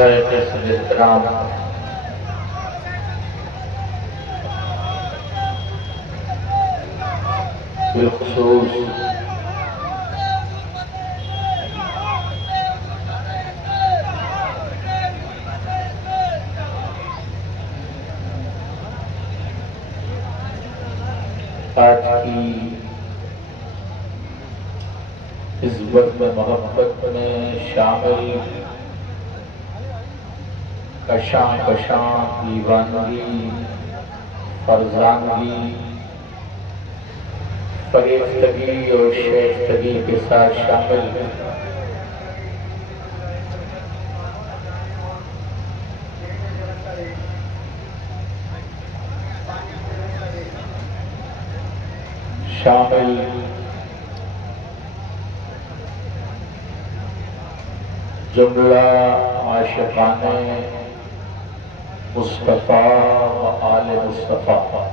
لائق احترام بالخصوص آج کی اس بزم محبت میں شامل کشاں کشاں دیوانگی فرزانگی فریفتگی اور شیفتگی کے ساتھ شامل جملہ عاشقان مصطفیٰ و آل مصطفیٰ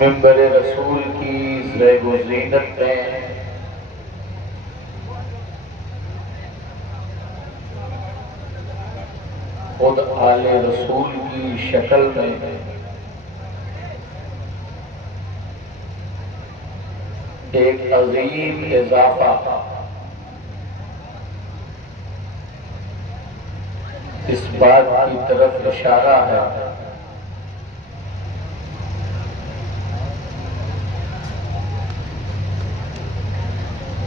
منبر رسول کی زیب و زینت میں خود آل رسول کی شکل میں ایک عظیم اضافہ اس بات کی طرف اشارہ ہے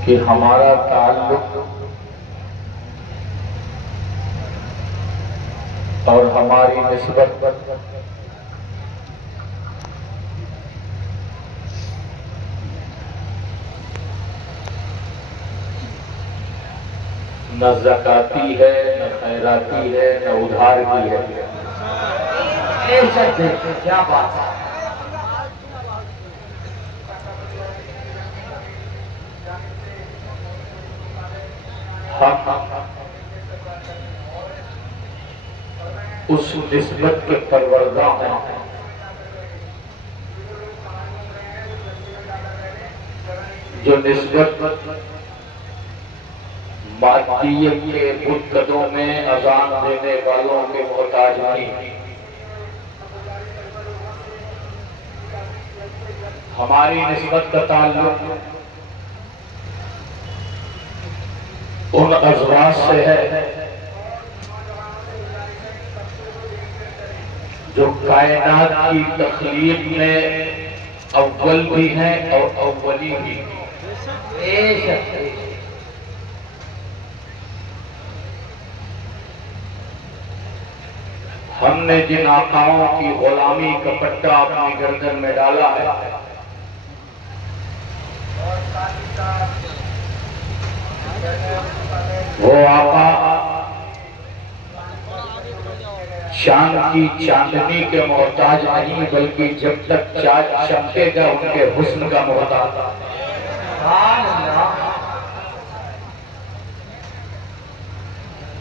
کہ ہمارا تعلق اور ہماری نسبت نہ زکاتی ہے نہ خیراتی ہے نہ ادھار کی ہے۔ کیا بات ہے! ہم اس نسبت کے پروردہ ہیں جو نسبت مادیت کے بتقدوں میں اذان دینے والوں کے محتاج نہیں۔ ہماری نسبت کا تعلق ان ازواج سے ہے جو کائنات کی تخلیق میں اول بھی ہیں اور اولی بھی۔ ہم نے جن آقاؤں کی غلامی کا پٹا اپنی گردن میں ڈالا ہے وہ آقا چاند کی چاندنی کے محتاج نہیں بلکہ جب تک چاند چمکے گا ان کے حسن کا محتاج۔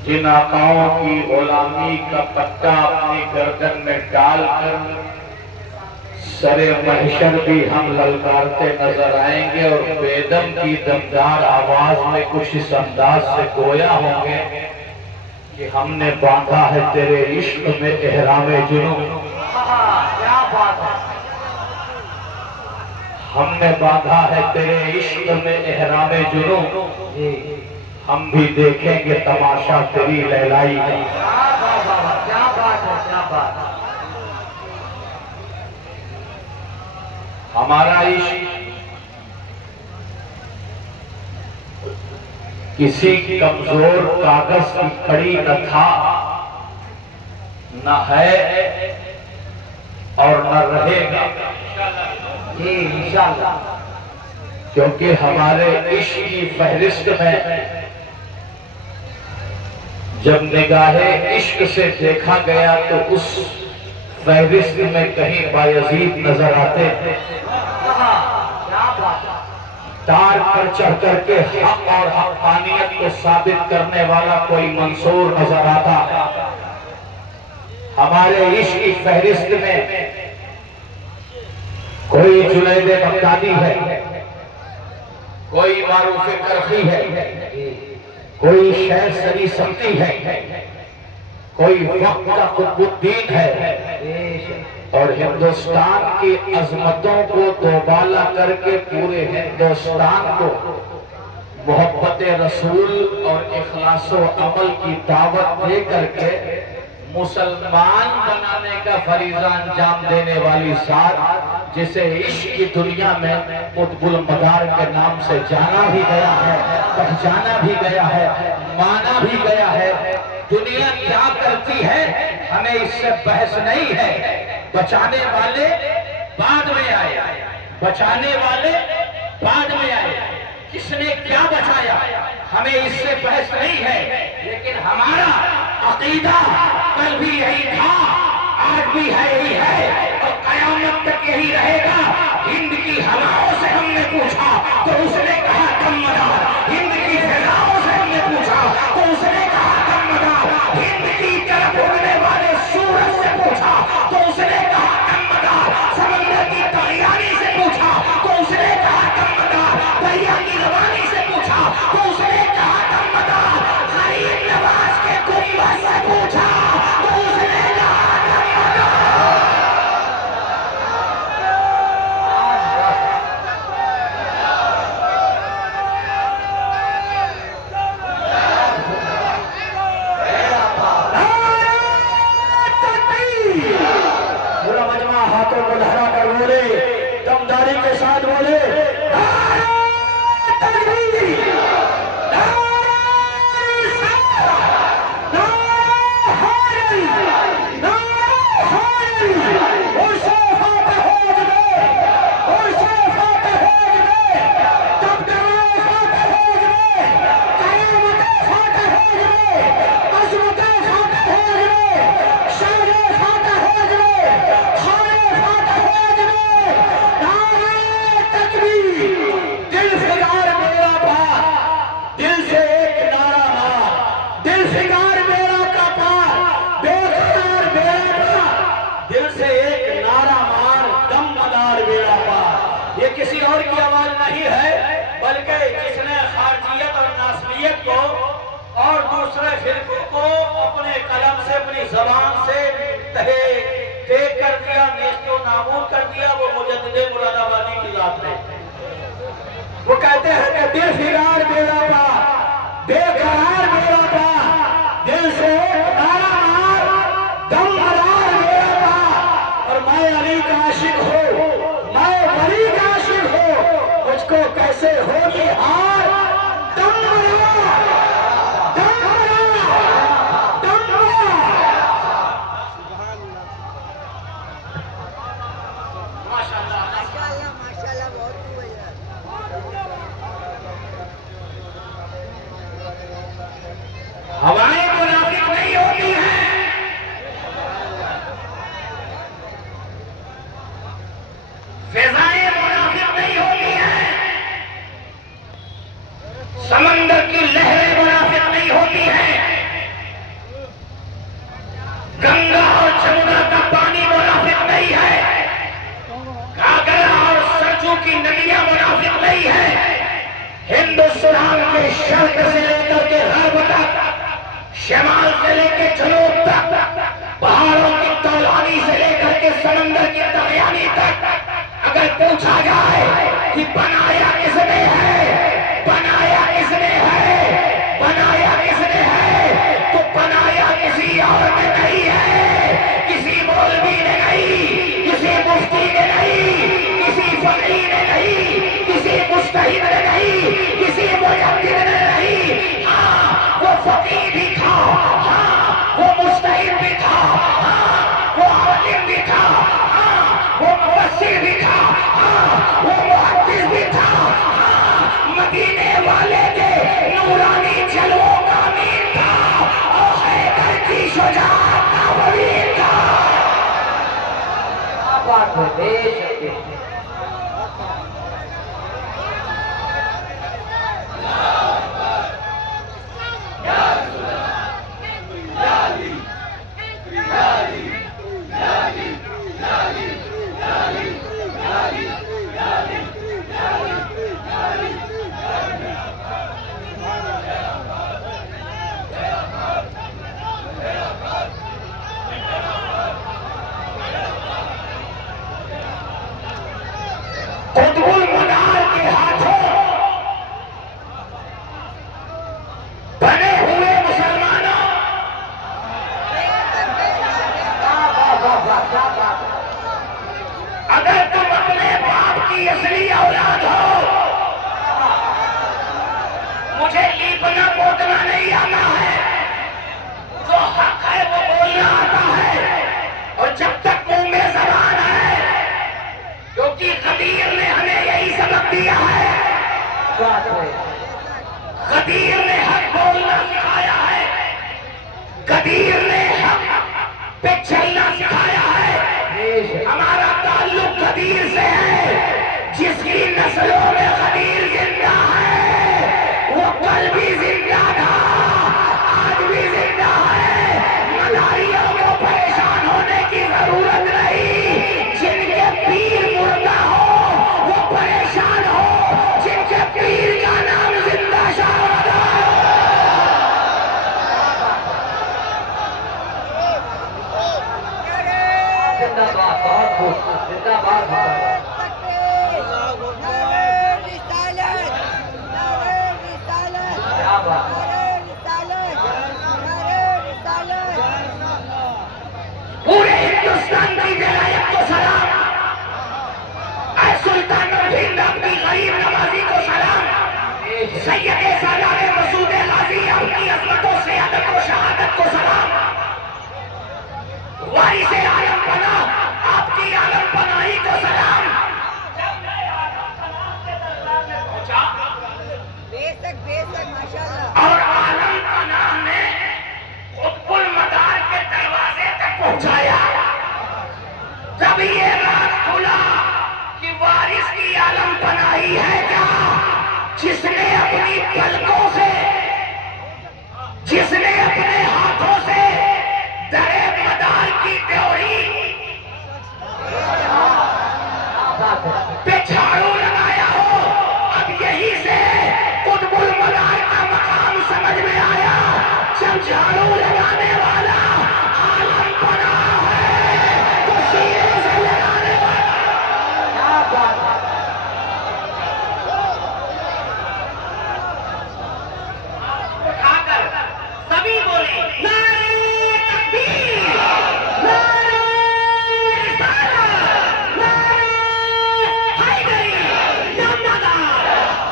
جن آقاؤں کی غلامی کا پٹا اپنی گردن میں ڈال کر سر محشر بھی ہم للکارتے نظر آئیں گے اور بیدم کی دمدار آواز میں کچھ اس انداز سے گویا ہوں گے کہ ہم نے باندھا ہے تیرے عشق میں احرام جنوں۔ ہم نے باندھا ہے تیرے عشق میں احرام جنوں، ہم بھی دیکھیں گے تماشا تیری لیلائی کا۔ کیا بات ہے! کیا بات ہے! ہمارا عشق کسی کمزور کاغذ کی کڑی نہ تھا، نہ ہے اور نہ رہے گا انشاءاللہ، کیونکہ ہمارے عشق کی فہرست میں جب نگاہ عشق سے دیکھا گیا تو اس فہرست میں کہیں بایزید نظر آتے، تار پر چڑھ کر کے حق اور حقانیت کو ثابت کرنے والا کوئی منصور نظر آتا۔ ہمارے عشق کی فہرست میں کوئی جنید بغدادی ہے، کوئی معروف کرخی ہے، کوئی شہر سری سمتی ہے، کوئی وقت کا قطب الدین ہے، اور ہندوستان کی عظمتوں کو دوبالا کر کے پورے ہندوستان کو محبت رسول اور اخلاص و عمل کی دعوت دے کر کے مسلمان بنانے کا فریضہ انجام دینے والی ذات، جسے عشق کی دنیا میں قطب المدار کے نام سے جانا بھی گیا ہے، پہچانا بھی گیا ہے، مانا بھی گیا ہے۔ دنیا کیا کرتی ہے ہمیں اس سے بحث نہیں ہے، بچانے والے بعد میں آئے، بچانے والے بعد میں آئے، کس نے کیا بچایا ہمیں اس سے بحث نہیں ہے، لیکن ہمارا عقیدہ کل بھی یہی تھا، آج بھی ہے یہی ہے، اور قیامت تک یہی رہے گا۔ ہند کی ہواؤں سے ہم نے پوچھا تو اس نے کہا دمدار، ہند کی فضاؤں سے ہم نے پوچھا تو اس نے کہا دمدار، ہند کی طرف اڑنے والے سورج سے پوچھا تو اس نے کہا دمدار، سمندر کی تغیانی سے پوچھا تو اس نے کہا دمدار، دریا کی روانی سے پوچھا تو اس نے کہا دمدار، غریب نواز کے گنبد سے پوچھا تو اس نے کہا دمدار۔ پورا مجمع ہاتھوں کو لہرا کر بولے، دمداری کے ساتھ بولے، کسی اور کی آواز نہیں ہے، بلکہ جس نے خارجیت اور ناصریت کو اور دوسرے فرقوں کو اپنے قلم سے، اپنی زبان سے دیکھ کر دیا، نیست و نابود کر دیا، وہ مجدد مراد آبادی کی ذات ہے۔ وہ کہتے ہیں کہ دل فگار میرا پا، بے قرار میرا پا، دل سے نعرہ مار، دم مدار میرا پا، اور میں علی کا عاشق ہوں، میں ولی کا عاشق ہوں، مجھ کو کیسے ہوگی ہار، دم مدار، دم مدار، دم مدار۔ ماشاءاللہ ماشاءاللہ بہت ہوئے ہیں۔ ہوائیں منافق نہیں ہوتی ہیں، فضائیں منافق نہیں ہوتی ہیں، سمندر کی لہریں منافق نہیں ہوتی ہیں، گنگا اور جمنا کا پانی منافق نہیں ہے، گھاگرا اور سرجو کی ندیاں منافق نہیں ہیں، ہندوستان کے شرق سے لے کر کے غرب تک، شمال سے لے کے جنوب تک، پہاڑوں کی طولانی سے لے کر کے سمندر کی تغیانی تک، اگر پوچھا جائے کہ بنایا کس نے ہے، بنایا کس نے ہے، بنایا کس نے ہے، تو بنایا کسی اور نے نہیں ہے، کسی مولوی نے نہیں، کسی مفتی نے نہیں، کسی فقیہ نے نہیں، کسی مجتہد نے نہیں، کسی مجدد نے نہیں۔ ہاں وہ فقیہ بھی تھا، ہاں وہ مجتہد بھی تھا، ہاں وہ عالم بھی تھا، ہاں وہ مفسر بھی تھا، ہاں وہ محدث بھی تھا، ہاں مدینے والے کے نورانی جلووں کا امیر تھا، اور حیدر کی شجاعت کا وزیر تھا۔ کیا بات ہے، بے شک۔ کیونکہ قدیر نے ہمیں یہی سبق دیا ہے، قدیر نے حق بولنا سکھایا ہے، قدیر نے حق پہ چلنا سکھایا ہے۔ ہمارا تعلق قدیر سے ہے، جس کی نسلوں میں قدیر زندہ ہے، وہ کل بھی زندہ تھا، آج بھی زندہ ہے۔ مداریوں کو پریشان ہونے کی ضرورت نہیں، جن کے پیر مردہ ہو وہ پریشان ہو، جن کے پیر کا نام زندہ شاہ زندہ باد، بہت خوش، زندہ باد ہے۔ کیا بات ہے۔ پورے ہندوستان کی ولایت کو سلام، اے سلطان الہند اپنی غریب نوازی کو سلام، سید سالار مسعود غازی اپنی عظمت و سیادت و شہادت کو سلام، وارث عالم پناہ آپ کی عالم پناہی کو سلام۔ جب میں عالم پناہ کے دربار میں پہنچا بے شک ماشاءاللہ، اور عالم پناہ نے قطب المدار کے دروازے تک پہنچایا، جب یہ راز کھلا کہ وارث کی عالم پناہی ہے کیا، جس نے اپنی پلکوں سے، جس نے اپنے ہاتھوں سے درے مدار کی ڈیوری پہ جھاڑو لگایا ہو، اب یہی سے قطب المدار کا مقام سمجھ میں آیا، جب جھاڑو لگانے والا عالم پناہ ہے تو سینے سے لگانے والا کیا بات ہے۔ اٹھا کر سبھی بولے نعرہ تکبیر، نعرہ رسالت، نعرہ حیدری، دمدار،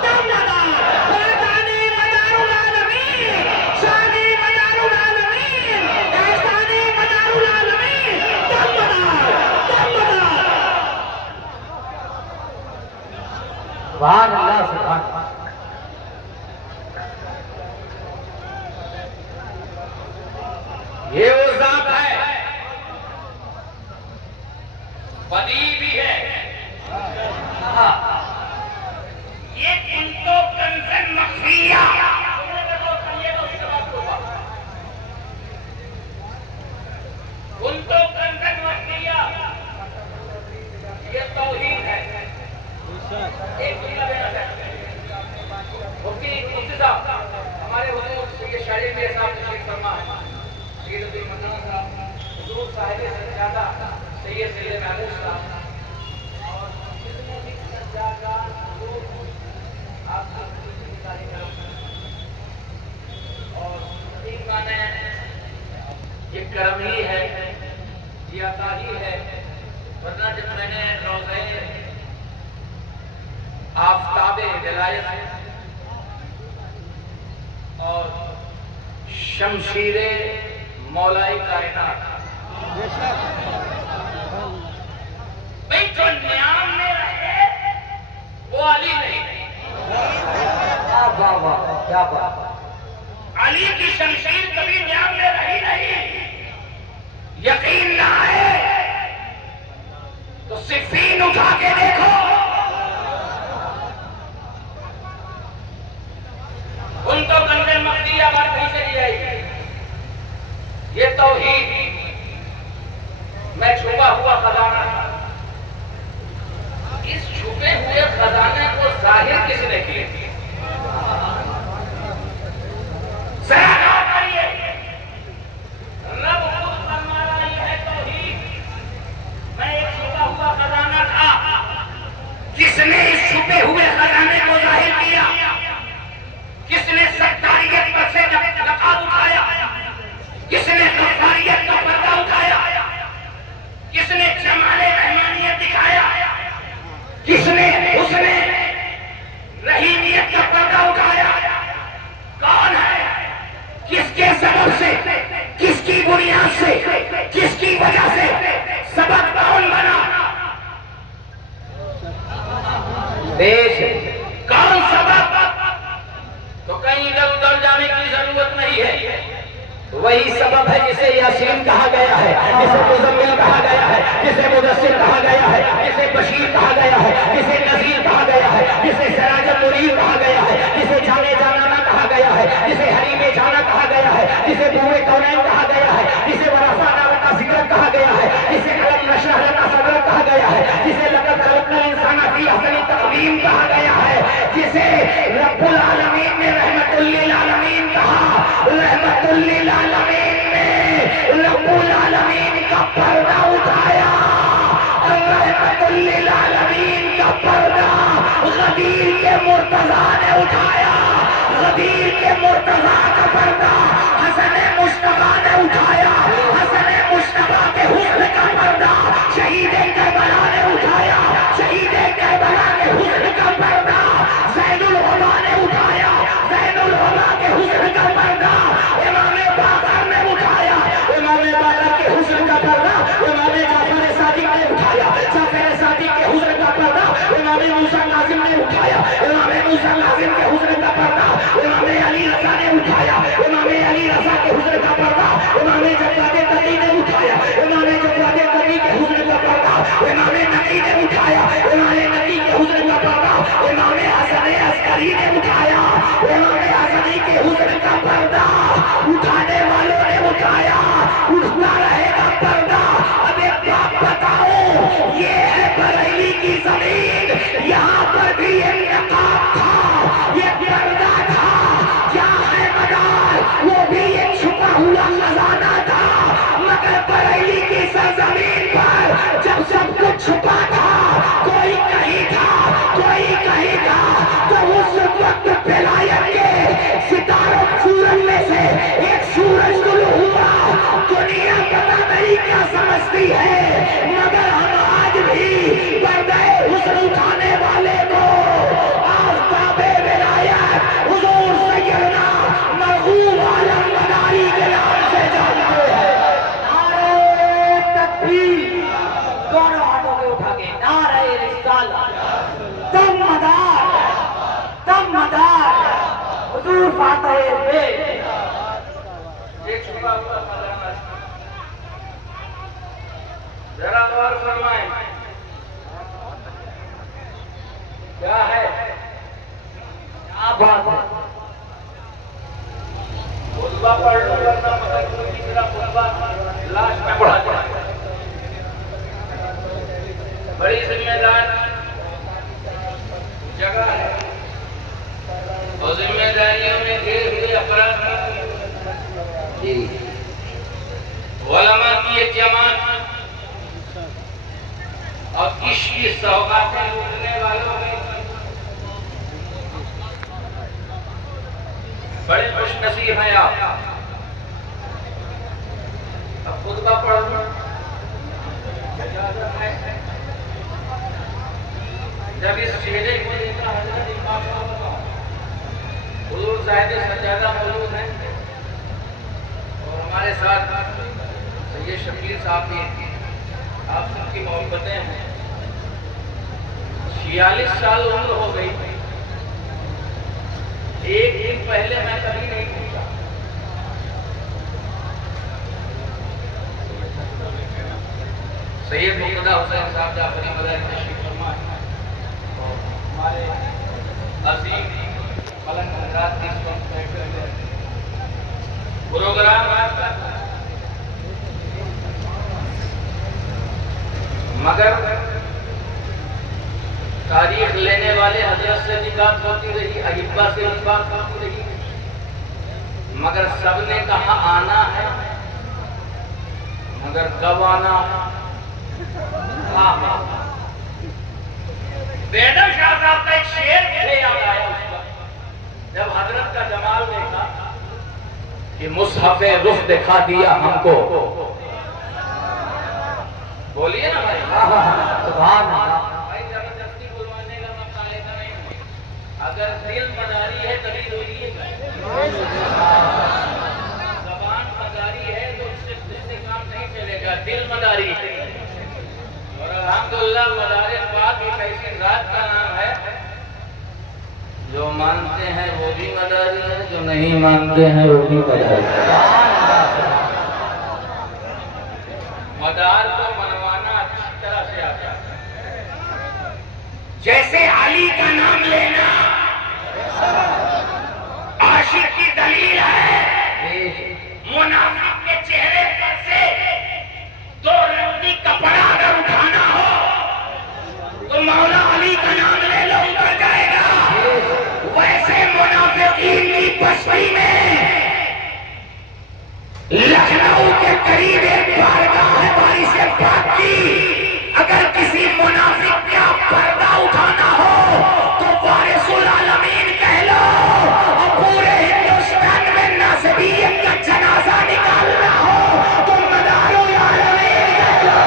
دمدار، فیضان مدار العالمین، شان مدار العالمین، احسان مدار العالمین، دمدار، دمدار۔ سبحان اللہ، سبحان اللہ۔ یہ وہ ذات ہے، بدی بھی ہے، یہ کنتو کنزن مخفیہ، کنتو کنزن مخفیہ، یہ توحید ہے۔ ایک جملہ دینا چاہتے ہیں، مفتی صاحب ہمارے حضور سید شاعری میں صاحب تشریف فرما ہے، سید عبد المنان صاحب، حضور صاحب سجادہ سید محمود صاحب، اور جتنے بھی سجادہ لوگ آپ کی کاری کرتے ہیں، اور ایک معنی یہ کرم ہی ہے، یہ عطا ہی ہے، ورنہ جب میں نے روضہ آفتاب ولایت اور شمشیر مولائی کائنات، بھئی جو نیام میں رہے وہ علی نہیں، کیا بات ہے، کیا بات ہے۔ علی کی شمشیر کبھی نیام میں رہی نہیں، یقین نہ آئے تو صفین اٹھا کے دیکھو، ان تو کنزل مخفیہ بات کہیں سے لی آئی، یہ توحید میں چھپا ہوا خزانہ تھا، اس چھپے ہوئے خزانے کو ظاہر کس نے کیے، ذرا غور کریے، رب خود فرما رہا یہ ہے توحید، میں ایک چھپا ہوا خزانہ تھا، کس نے اس چھپے ہوئے خزانے کو ظاہر کیا، کس نے ستاریت پر سے نقاب اٹھایا، کس نے غفاریت کا پردہ اٹھایا، کس نے جمال دیش کون سبب؟ تو کہیں ادھر ادھر جانے کی ضرورت نہیں ہے. وہی سبب ہے جسے یاسین کہا گیا ہے، جسے مزمل کہا گیا ہے، جسے مدثر کہا گیا ہے، جسے بشیر کہا گیا ہے، جسے نذیر کہا گیا ہے، جسے سراج المنیر کہا گیا ہے، جسے جانے جانا نہ کہا گیا ہے، جسے حریم جانا کہا گیا ہے، جسے نور کونین کہا گیا ہے، جسے ورفعنا لک ذکرک کہا گیا ہے، جسے علم نشرح لک صدرک کہا گیا ہے، جسے لقد خلقنا الانسان فی احسن تقویم کہا گیا ہے، جسے رب العالمین نے رحمت للعالمین کہا. رحمت للعالمین نے رب العالمین کا پردہ اٹھایا اور رحمت للعالمین کا پردہ غدیر کے مرتضیٰ نے اٹھایا. غدیر کے مرتضیٰ کا پردہ حسن مصطفیٰ نے اٹھایا. حسن مصطفیٰ کے حسن کا پردہ شہید کربلا نے اٹھایا. شہید کربلا کے حسن کا پردہ زین الہدا نے اٹھایا. زین الہدا کے حسن کا پردہ امام باقر نے اٹھایا. امام باقر کے حسن کا پردہ امام جعفر صادق نے اٹھایا. جعفر صادق کے حسن کا پردہ امام موسیٰ کاظم نے اٹھایا. امام موسیٰ کاظم کے حسن کا پردہ امام علی رضا نے اٹھایا. امام علی رضا کے حسن کا پردہ امام جواد تقی نے اٹھایا. امام جواد تقی کے حسن کا پردہ امام نقی نے اٹھایا. امام نقی کے حسن کا پردہ امام حسن عسکری نے اٹھایا. امام حسنی کے حسن کا پردہ اٹھانے والوں نے اٹھایا. اٹھتا رہے گا پردہ. اب ایک بات بتاؤ، یہ ہے بریلی کی زمین، یہاں پر بھی ایک نقاب تھا، یہ پردہ تھا. کیا ہے مدار؟ وہ بھی ایک چھپا ہوا خزانہ تھا. مگر بریلی کی سرزمین پر جب سب کچھ چھپا تھا، کوئی کہیں تھا کوئی کہیں تھا، تو اس وقت ولایت کے ستاروں سورج میں سے ایک سورج طلوع ہوا. دنیا پتہ نہیں کیا سمجھتی ہے، مگر ہم آج بھی پردہ حسن اٹھانے والے کو آفتاب ولایت حضور سیدنا مرحوم عالم مداری کے نام سے جانتے ہیں. نعرہ تکبیر دونوں ہاتھوں میں اٹھا کے نعرہ رسالت. تم مدار حضور فاتح بیت. ایک چھپا ہوا خزانہ تھا. ذرا غور فرمائیں کیا ہے؟ کیا بات ہے؟ خطبہ پڑھ لو ورنہ مگر کوئی بھی طرح خطبہ لاش میں پڑھا جائے. بڑی ذمہ دار جگہ ہے اور ذمہ داریوں میں گھیرے ہوئے افراد علماء کی ایک جماعت اور عشق کی سوغاتیں لوٹنے والوں میں بڑے خوش نصیب ہیں آپ. اب خطبہ پڑھ لو. جب اس چہرے کو دیکھا حضرت امام صاحب حضور زاہد سجادہ موجود ہیں اور ہمارے ساتھ سید شبیر صاحب بھی. آپ سب کی محبتیں ہیں. 46 سال عمر ہو گئی. ایک دن پہلے میں کبھی نہیں پوچھا. سید مقتدیٰ حسین صاحب جعفری مداری تشریف فرما اور ہمارے عظیم ملنگ حضرات کی اس وقت بیٹھے ہوئے پروگرام آج کا تھا. مگر تاریخ لینے والے حضرت سے بھی بات ہوتی رہی، احبا سے بھی بات ہوتی رہی، مگر سب نے کہا آنا ہے، مگر کب آنا ہے؟ بیدر شاہ صاحب کا ایک شعر مجھے یاد آیا اس وقت جب حضرت کا جمال دیکھا کہ مصحف رخ دکھا دیا ہم کو. بولیے نا بھائی. سبحان اللہ. بھائی زبردستی بلوانے کا مسئلہ ایسا نہیں ہے. اگر دل مداری ہے تبھی بولیے گا. زبان مداری ہے تو اس سے کام نہیں چلے گا. دل مداری ہے. اور الحمدللہ مدار پاک ایک ایسی ذات کا نام ہے جو مانتے ہیں وہ بھی مداری ہے، جو نہیں مانتے ہیں وہ بھی مداری ہے۔ مدار کو منوانا اچھی طرح سے آتا ہے۔ جیسے علی کا نام لینا عاشق کی دلیل ہے، منافق کے چہرے پر سے دو رنگی کپڑا اگر اٹھانا ہو تو مولا علی کا نام لے لو اتر جائے گا۔ ویسے منافقین کی بستی میں لکھنؤ کے قریب ایک بارگاہ ہے وارث پاک کی، اگر کسی منافق کا پردہ اٹھانا ہو تو وارث العالمین کہہ لو، اور پورے ہندوستان میں ناصبیت کا جنازہ نکالنا ہو تو مدار العالمین کہہ لو۔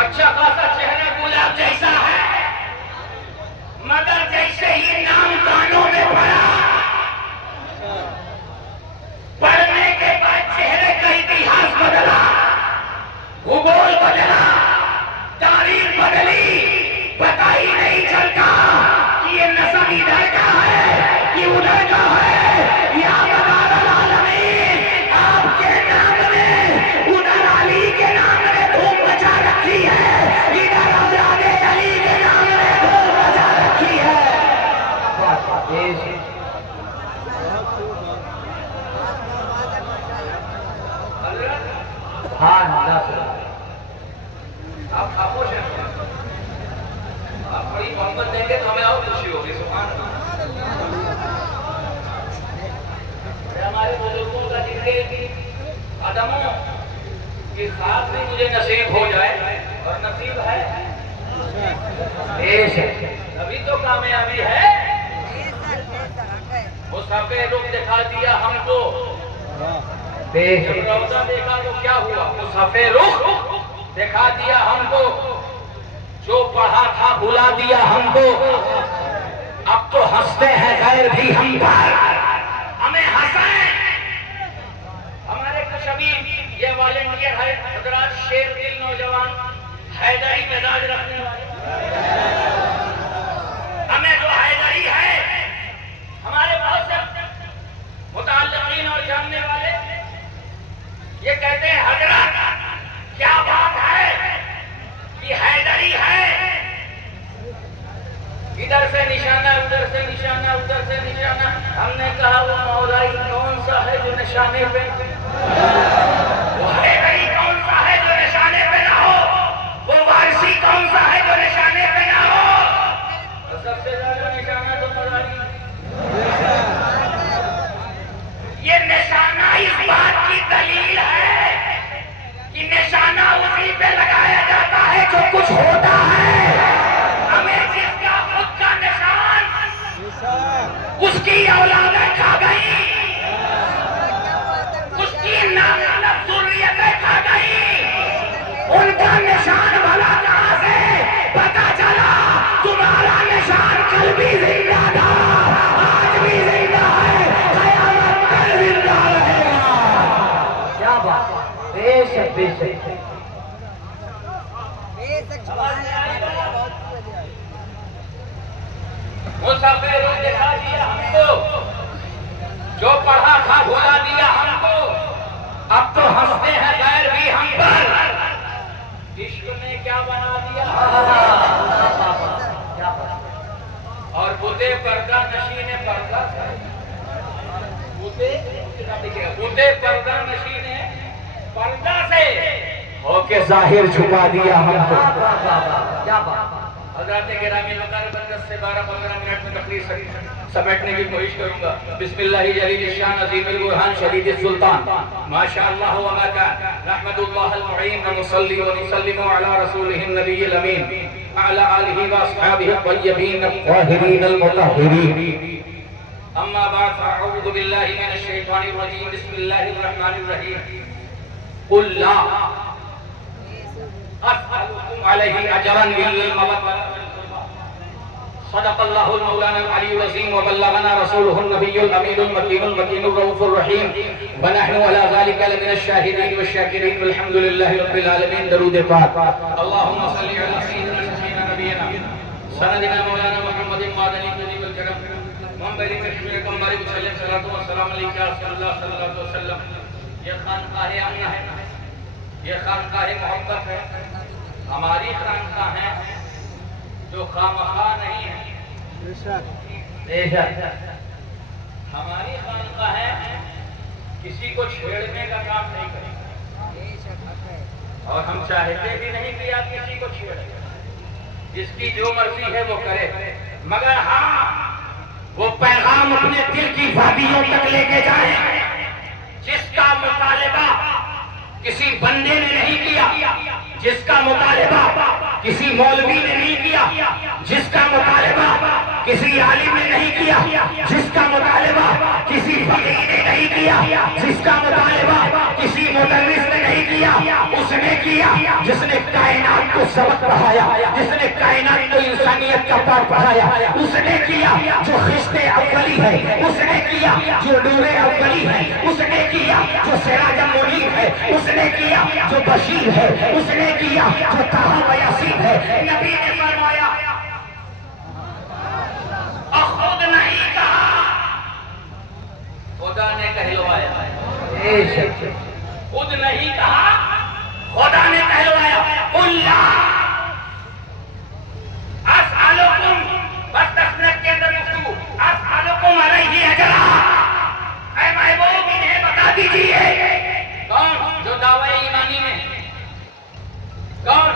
اچھا خاصا چہرہ گلاب جیسا ہے، مگر جیسے ہی نام کانوں میں پڑا، پڑھنے کے بعد چہرے کا اتہاس بدلا، بھگول بدلا، تاریخ بدلی، پتہ ہی نہیں چلتا کہ یہ نسب ادھر کا ہے کہ ادھر کا ہے۔ یا مدار العالمین، آپ کے نام نے ادھر علی کے نام نے دھوم مچا رکھی ہے، ادھر اولاد علی کے نام نے دھوم مچا رکھی ہے۔ ہاں آپ خاموش ہیں، آپ بڑی محبت دیں گے تو ہمیں اور خوشی ہوگی۔ سبحان اللہ۔ ہمارے بزرگوں کا ذکر قدموں کی خاص بھی مجھے نصیب ہو جائے، اور نصیب ہے ابھی تو کامیابی ہے۔ مصحف رخ دکھا دیا ہم کو، جب روزہ دیکھا تو کیا ہوا؟ مصحف رخ دکھا دیا ہم کو، جو پڑھا تھا بھلا دیا ہم کو، اب تو ہنستے ہیں غیر بھی ہم پر، ہمیں ہنسائیں۔ ہمارے کچھ ابھی یہ والنٹیئر ہے حضرات، شیر دل نوجوان، حیدری مزاج رکھنے والے، ہمیں جو حیدری ہے، ہمارے بہت سے متعلقین اور جاننے والے یہ کہتے ہیں حضرات کیا بات ہے کہ حیدری ہے، ادھر سے نشانہ ادھر سے نشانہ ادھر سے نشانہ۔ ہم نے کہا وہ مولائی کون سا ہے جو نشانے پہ، وہ حیدری کون سا ہے جو نشانے پہ نہ ہو، وہ وارثی کون سا ہے جو نشانے پہ نہ ہو۔ سب سے زیادہ نشانہ تو مولائی، یہ نشانہ اس بات کی دلیل ہے کہ نشانہ اسی پہ لگایا جاتا ہے جو کچھ ہوتا ہے۔ ہمیں جس کا خود کا نشان اس کی اولادیں کھا گئی، اس کی نامنف ذریتیں کھا گئی، ان کا نشان بھلا کہاں سے پتا چلا؟ تمہارا نشان کل بھی زندہ تھا، آج بھی زندہ ہے، قیامت تک زندہ رہے گا۔ کیا بات ہے، بے شک بے شک۔ مصحف رخ دکھا دیا ہم کو، جو پڑھا تھا بھلا دیا ہم کو، اب تو ہنستے ہیں غیر بھی ہم پر، عشق نے کیا بنا دیا۔ اور بودے پردہ نشین پردہ، بودے پردہ نشین پردہ سے ہو کے ظاہر چھپا دیا ہم کو۔ کیا بات۔ حضرات گرامی مقام 10 سے 12-15 منٹ میں تقریر سمیٹنے کی کوشش کروں گا۔ بسم اللہ جلیل الشان عظیم البرہان شدید السلطان، ماشاء اللہ و ما کان، نحمد اللہ المعین ونصلی ونسلم علی رسولہ النبی الامین وعلی آلہ واصحابہ الطیبین الطاہرین المطہرین، اما بعد فاعوذ باللہ من الشیطان الرجیم، بسم اللہ الرحمن الرحیم۔ قل لا اسألكم عليه اجرا بالمودة. صدق الله المولانا العلي العظيم وبلغنا رسوله النبي الامين المكين المكين الرؤوف الرحيم ونحن على ذلك لمن الشاهدين والشاكرين والحمد لله رب العالمين. درود پاک. اللهم صل على سيدنا نبينا سندنا مولانا محمد معدن الجود والكرم منبر مشرق ہمارے وسلم صلوات و سلام علیک یا رسول اللہ صلی اللہ علیہ وسلم. یہ خانقاہ امن ہے, یہ خانقاہ محبت ہے, ہماری خانقاہ ہے جو خامخواہ نہیں ہے. بے شک ہماری خانقاہ ہے کسی کو چھیڑنے کا کام نہیں کرے اور ہم چاہتے بھی نہیں کہ آپ کسی کو چھیڑیں. جس کی جو مرضی ہے وہ کرے, مگر ہاں وہ پیغام اپنے دل کی وادیوں تک لے کے جائیں جس کا مطالبہ کسی بندے نے نہیں کیا, جس کا مطالبہ کسی مولوی نے نہیں کیا, جس کا مطالبہ کسی عالم نے نہیں کیا, جس کا مطالبہ کسی فقیر نے نہیں کیا, جس کا مطالبہ کسی مدرس نے نہیں کیا, اس نے کیا جس نے کائنات کو سبق پڑھایا, جس نے کائنات کو انسانیت کا پاٹ پڑھایا, اس نے کیا جو خشت اولی ہے, اس نے کیا جو نور اولی ہے, اس نے کیا جو سراج منیر ہے, اس نے کیا جو بشیر ہے, اس نے کیا جو طہ و یاسین ہے. نبی نے فرمایا خود نہیں کہا, خدا نے کہلوایا. خود نہیں کہا, خدا نے کہلوایا. اللہ اسألکم, بس 10 منٹ کے اندر گفتگو, اسألکم علیہ اجرا, اے محبوب انہیں بتا دیجیے کون جو دعوی ایمانی میں, کون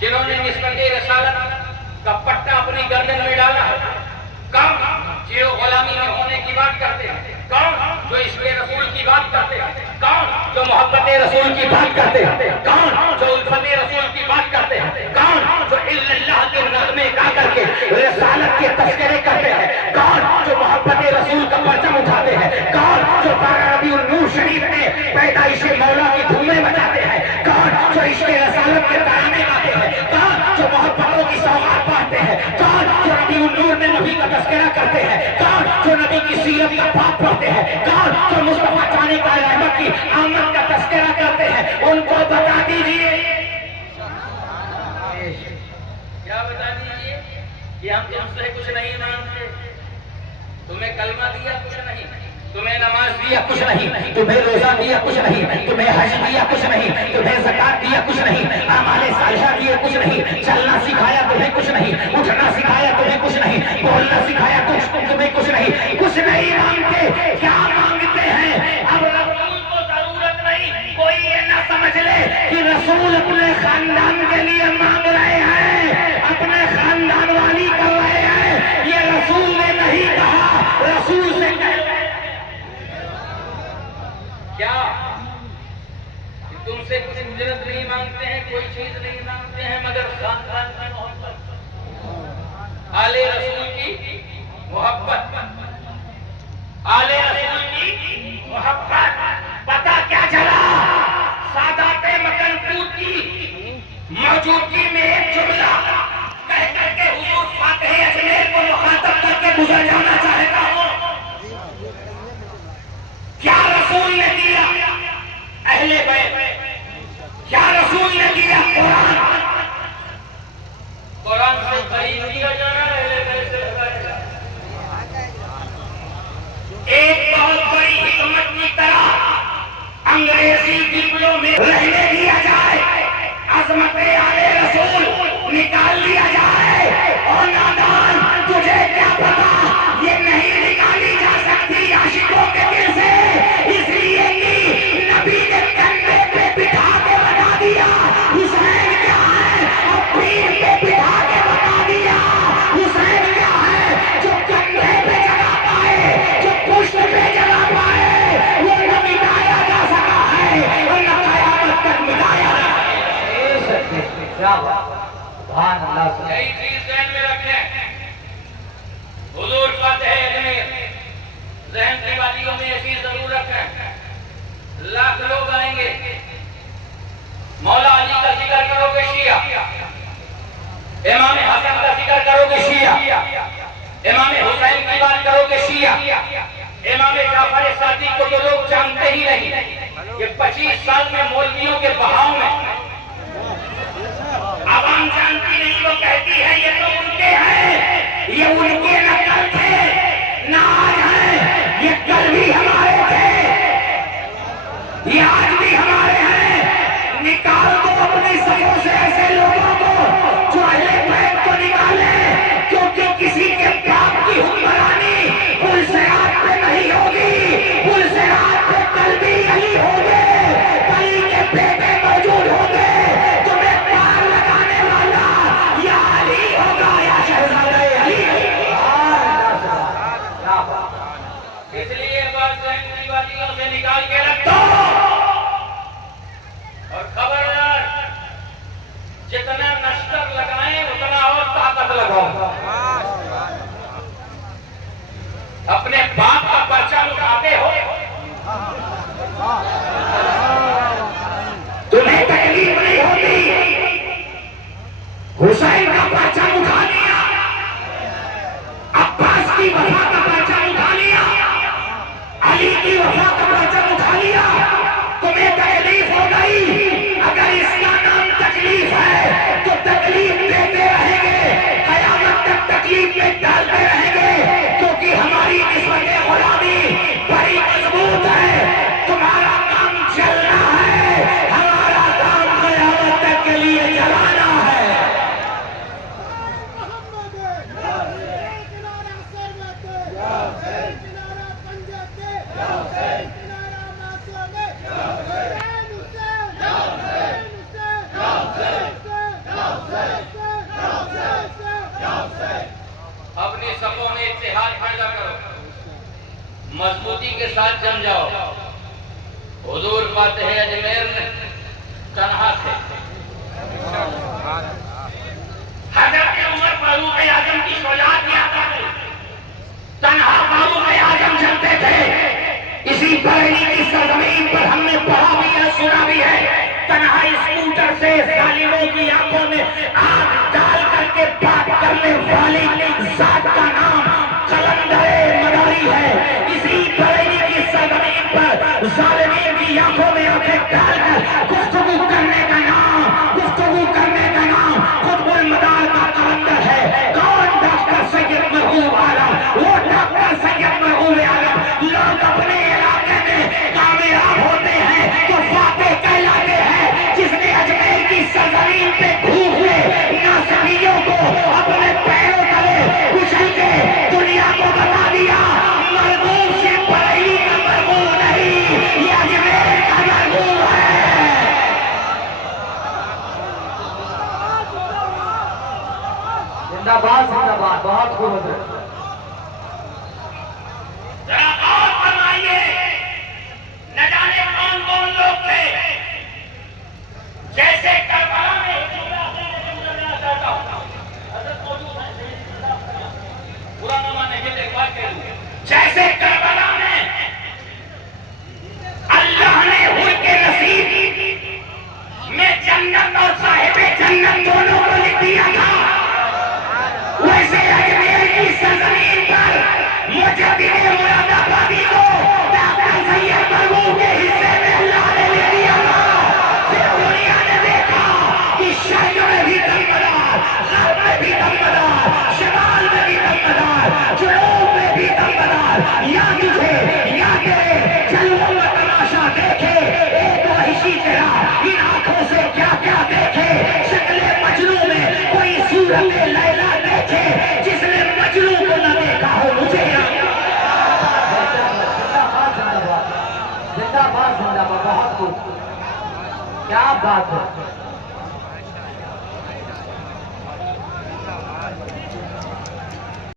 جنہوں نے نسبت رسالت کا پٹا اپنی گردن میں ڈالا ہے, کون جو غلامی میں ہونے کی بات کرتے ہیں, کون جو عشق رسول کی بات کرتے ہیں, کون جو محبت رسول کی بات کرتے ہیں, کون جو الفت رسول کی بات کرتے ہیں, کون جو الا اللہ کے نغمے گا کر کے رسالت کے تذکرے کرتے ہیں, کون جو محبت رسول کا پرچم اٹھاتے ہیں, کون جو 12 ربیع النور شریف میں پیدائش مولا کی دھومیں بجاتے ہیں, کون جو عشق رسالت کے ترانے گاتے ہیں, کون جو محبتوں کی سوغات بانٹتے ہیں, کون جو ربیع النور میں نبی کا تذکرہ کرتے ہیں, کون جو نبی کی سیرت کا پاک پڑھتے ہیں, کون جو مصطفیٰ چانے کا رحمت کی آمد کا تذکرہ کرتے ہیں, ان کو بتا دیجیے. کیا بتا دیجیے کہ ہم تم سے کچھ نہیں مانگتے, تمہیں کلمہ دیا کچھ نہیں, تمہیں نماز دیا کچھ نہیں, تمہیں روزہ دیا کچھ نہیں, تمہیں حج دیا کچھ نہیں, تمہیں زکات دیا کچھ نہیں, اعمال صالحہ دیے کچھ نہیں, چلنا سکھایا تمہیں کچھ نہیں, اٹھنا سکھایا تمہیں کچھ نہیں, بولنا سکھایا تمہیں کچھ نہیں, کچھ نہیں مانگتے. کیا مانگتے ہیں؟ اب رسول کو ضرورت نہیں, کوئی یہ نہ سمجھ لے کہ رسول اپنے خاندان کے لیے مانگ رہے ہیں, اپنے خاندان والی کر رہے ہیں. یہ رسول نے نہیں کہا, رسول سے کہہ رہے ہیں. کیا تم سے کچھ اجرت نہیں مانگتے ہیں, کوئی چیز نہیں مانگتے ہیں, مگر خاندان کی محبت, آل رسول کی محبت, آل رسول کی محبت. پتہ کیا چلا؟ سادات مکن پور کی موجودگی میں ایک جملہ کہہ کر کے حضور فاتح اجمیر کو مخاطب کر کے گزر جانا چاہتا ہوں. کیا رسول نے دیا اہل بیت, کیا رسول نے دیا قرآن, قرآن سے قریب دیا جانا اہل بیت سے. ایک بہت بڑی حکمت کی طرح انگریزی ڈبلوں میں رہنے دیا جائے, عظمت آل رسول نکال دیا جائے, اور نادان تجھے کیا پتا یہ نہیں نکالی جا سکتی عاشقوں کے دل سے, اس لیے کہ نبی نے کندھے پہ بٹھا کے بتا دیا حسین کیا ہے, اور پیر پہ بٹھا کے بتا دیا حسین کیا ہے. جو کندھے پہ جگہ پائے, جو پشت پہ جگہ پائے, وہ نہ مٹایا جا سکا ہے اور نہ قیامت تک مٹایا جا سکا ہے. یہی چیز ذہن میں رکھیں. یہی نہیں کہ 25 سال میں مولویوں کے بہاؤ میں عوام جانتی نہیں، وہ کہتی ہے یہ تو ان کے ہیں، یہ ان کے نقل تھے، نہ آج ہیں، یہ کل بھی ہمارے تھے، یہ آج بھی ہمارے ہیں۔ نکال دو اپنی صفوں سے ایسے لوگوں کو جو اہل بیت کو نکالے، کیونکہ کسی کے باپ کی حکمرانی پل صراط پہ نہیں ہوگی، پل صراط پہ کل بھی علی ہوں گے، علی کے بیٹے موجود ہوں گے، تمہیں پار لگانے والا یا علی ہوگا یا شہزادہ علی۔ اس لیے بات دیوانیوں سے نکال کے رکھ دو، اور خبردار جتنا نشتر لگائیں اتنا اور طاقت لگاؤ۔ اپنے باپ کا پرچم اٹھاتے ہو، تمہیں تکلیف نہیں ہوتی۔ حسین کا پرچم اٹھا لیا، عباس کی وفا کا پرچم اٹھا لیا، علی کی وفا کا پرچم اٹھا لیا، تمہیں تکلیف ہو گئی۔ اگر اس کا نام تکلیف ہے تو تکلیف دیتے رہیں گے، قیامت تک تکلیف میں ڈالتے رہیں گے، کیونکہ ہماری نسبت غلامی بڑی مضبوط ہے۔ تمہارا کام چلنا ہے، ہمارا کام قیامت تک کے لیے چلانا ہے۔ اپنی صفوں میں اتحاد پیدا کرو، مضبوطی کے ساتھ جم جاؤ۔ حضور فاتح اجمیر میں تنہا تھے، حضرت عمر فاروق اعظم کی شجاعت یاد آ گئی، تنہا فاروق اعظم چلتے تھے۔ اسی بریلی کی سرزمین پر ہم نے پڑھا بھی ہے، سنا بھی ہے، تنہا اسکوٹر سے ظالموں کی آنکھوں میں آگ ڈال کر کے بات کرنے والی ذات کا نام قلندر مداری ہے۔ اسی بریلی کی سرزمین پر ظالمین کی آنکھوں میں آنکھیں ڈال کر گفتگو کرنے کا نام قطب المدار کا قلندر ہے۔ کون؟ ڈاکٹر سید مرغوب عالم، وہ ڈاکٹر سید مرغوب عالم۔ لوگ اپنے علاقے میں کامیاب ہوتے ہیں تو فاتح کہلاتے ہیں۔ جس نے اجمیر کی سرزمین پہ گھومے ناصریوں کو اپنے پیروں تلے کچل کے دنیا کو بتا دیا، مرغوب سے بریلی کا مرغوب نہیں، یہ اجمیر کا مرغوب ہے۔ زندہ باد، زندہ باد، بہت خوب ہے۔ ذرا غور فرمائیے، نہ جانے کون کون لوگ تھے، جیسے کربلا میں جیسے کربلا میں اللہ نے حور کے نصیب میں جنت اور صاحب جنت دونوں کو لکھ دیا تھا، ویسے اجمیر کی سرزمین پر مجدد مراد آبادی کو ڈاکٹر سید مرغوب کے حصے میں اللہ نے لکھ دیا تھا۔ پھر دنیا نے دیکھا کہ شرق میں بھی دمدار، غرب میں بھی دمدار، شمال میں بھی دمدار، جنوب میں بھی دمدار، یا تجھے یا تیرے جلووں کا تماشا دیکھے ایک وحشی چہرہ، ان آنکھوں سے کیا کیا دیکھے، شکل مجنوں میں کوئی صورت لیلا دیکھے، جس نے مجنوں کو نہ دیکھا ہو مجھے زندہ باد، بہت خوب، کیا بات ہے۔